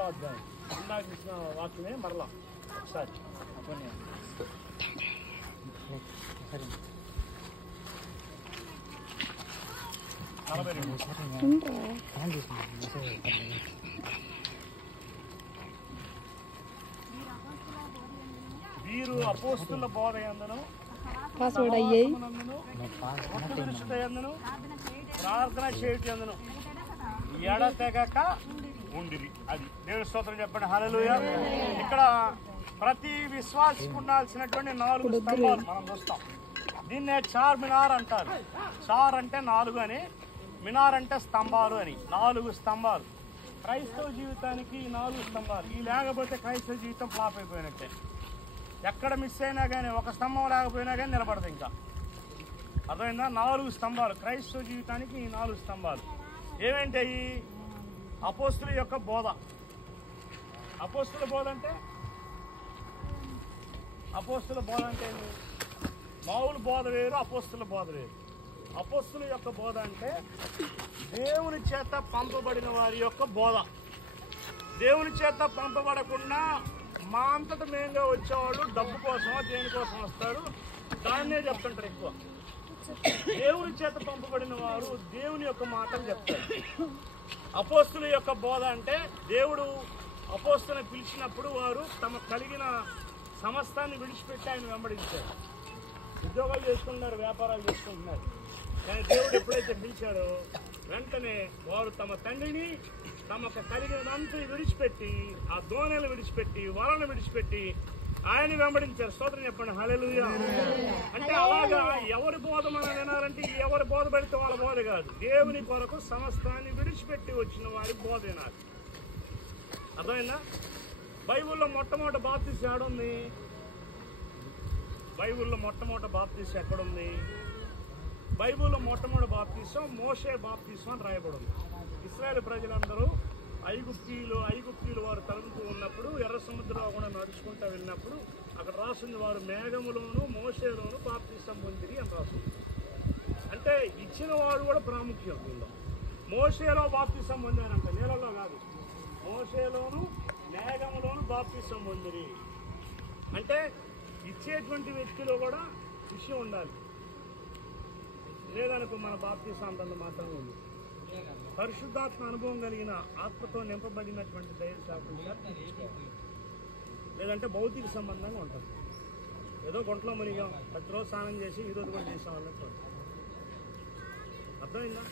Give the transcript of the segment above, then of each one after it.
11వ అధ్యాయం ఇందాక ఇచ్చిన వాక్యమే మరలా ఒకసారి వీరు అపోస్తుల బోధ యందును ప్రార్థన చేయుటయందును ఎడతెగక ఉండిరి. అది దేవుని స్తోత్రం చెప్పండి. హల్లెలూయా. ఇక్కడ ప్రతి విశ్వాసికి ఉండాల్సినటువంటి 4 స్తంభాలు మనం చూస్తాం. దీన్నే చార్ మినార్ అంటారు. చార్ అంటే 4 అని, మినార్ అంటే స్తంభాలు అని. 4 స్తంభాలు క్రైస్తవ జీవితానికి. 4 స్తంభాలు ఈ లేకపోతే క్రైస్తవ జీవితం ఫ్లాప్ అయిపోయినట్టే. ఎక్కడ మిస్ అయినా కానీ, ఒక స్తంభం లేకపోయినా కానీ నిలబడదు. ఇంకా అర్థమైందా? 4 స్తంభాలు క్రైస్తవ జీవితానికి. ఈ 4 స్తంభాలు ఏమేంటాయి? అపోస్తుల యొక్క బోధ. అపోస్తుల బోధ అంటే మామూలు బోధ వేరు, అపోస్తుల బోధ వేరు. అపోస్తుల యొక్క బోధ అంటే దేవుని చేత పంపబడిన వారి యొక్క బోధ. దేవుని చేత పంపబడకుండా మా అంతట మేంగా వచ్చేవాళ్ళు డబ్బు కోసమో దేనికోసం వస్తారు, దాన్నే చెప్తుంటారు ఎక్కువ. దేవుని చేత పంపబడిన వారు దేవుని యొక్క మాటలు చెప్తారు. అపోస్తుల యొక్క బోధ అంటే దేవుడు అపోస్తులను పిలిచినప్పుడు వారు తమ కలిగిన సమస్తాన్ని విడిచిపెట్టి ఆయన వెంబడించారు. ఉద్యోగాలు చేసుకుంటున్నారు, వ్యాపారాలు చేసుకుంటున్నారు. కానీ దేవుడు ఎప్పుడైతే పిలిచాడో వెంటనే వారు తమ తండ్రిని, తమకు కలిగినంతా విడిచిపెట్టి, ఆ దోణలు విడిచిపెట్టి, వలను విడిచిపెట్టి ఆయన వెంబడించారు. స్తోత్రం చెప్పండి. హల్లెలూయా. అంటే అలాగా ఎవరి బోధ మనం వినాలంటే ఎవరి బోధ పెడితే వాళ్ళ బోధ కాదు. దేవుని కొరకు సమస్తాన్ని విడిచిపెట్టి వచ్చిన వారి బోధ వినాలి. అర్థమైందా? బైబిల్లో మొట్టమొదటి బాప్తిసం ఎక్కడుంది? బైబిల్లో మొట్టమొదటి బాప్తిసం ఎక్కడుంది? బైబిల్లో మొట్టమొదటి బాప్తిసం మోషే బాప్తిసం అని రాయబడి ఉంది. ఇశ్రాయేలు ప్రజలందరూ ఐగుప్తీయులు వారు తరుముతూ ఉన్నప్పుడు ఎర్ర సముద్రం కూడా నడుచుకుంటూ వెళ్ళినప్పుడు అక్కడ రాసింది వారు మేఘములోను మోషేలోను బాప్తిసం పొందిరి అని రాసింది. అంటే ఇచ్చిన వాడు కూడా ప్రాముఖ్యం. మోషేలో బాప్తిసం పొందారంట, నీళ్ళలో కాదు. మోషేలోను మేఘములోను బాప్తిసం పొందిరి అంటే ఇచ్చేటువంటి వ్యక్తిలో కూడా విషయం ఉండాలి. లేదనుకో మన బాప్తిసం అంతంత మాత్రమే ఉంది. పరిశుద్ధాత్మ అనుభవం కలిగిన ఆత్మతో నింపబడినటువంటి దైవ శాఖలు, లేదంటే భౌతిక సంబంధంగా ఉంటుంది. ఏదో గుంటలో మునిగాం, ప్రతిరోజు స్నానం చేసి ఈరోజు కూడా చేసాం అన్నట్టు. అర్థమైందా?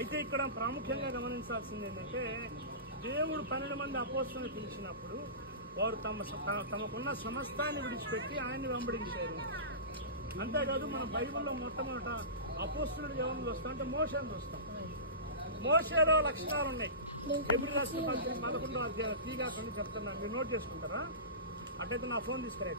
అయితే ఇక్కడ ప్రాముఖ్యంగా గమనించాల్సింది ఏంటంటే దేవుడు 12 మంది అపోస్తలులను పిలిచినప్పుడు వారు తమకున్న సమస్తాన్ని విడిచిపెట్టి ఆయన్ని వెంబడించారు. అంతేకాదు మన బైబిల్లో మొట్టమొదట అపోస్తలుడు ఎవరిని చూస్తాం అంటే మోషేని చూస్తాం. మోషేలో లక్షణాలు ఉన్నాయి. ఎప్పుడు రాసిన 11వ అధ్యాయం తీగా కొన్ని చెప్తున్నాను, మీరు నోట్ చేసుకుంటారా? అటైతే నా ఫోన్ తీసుకురా.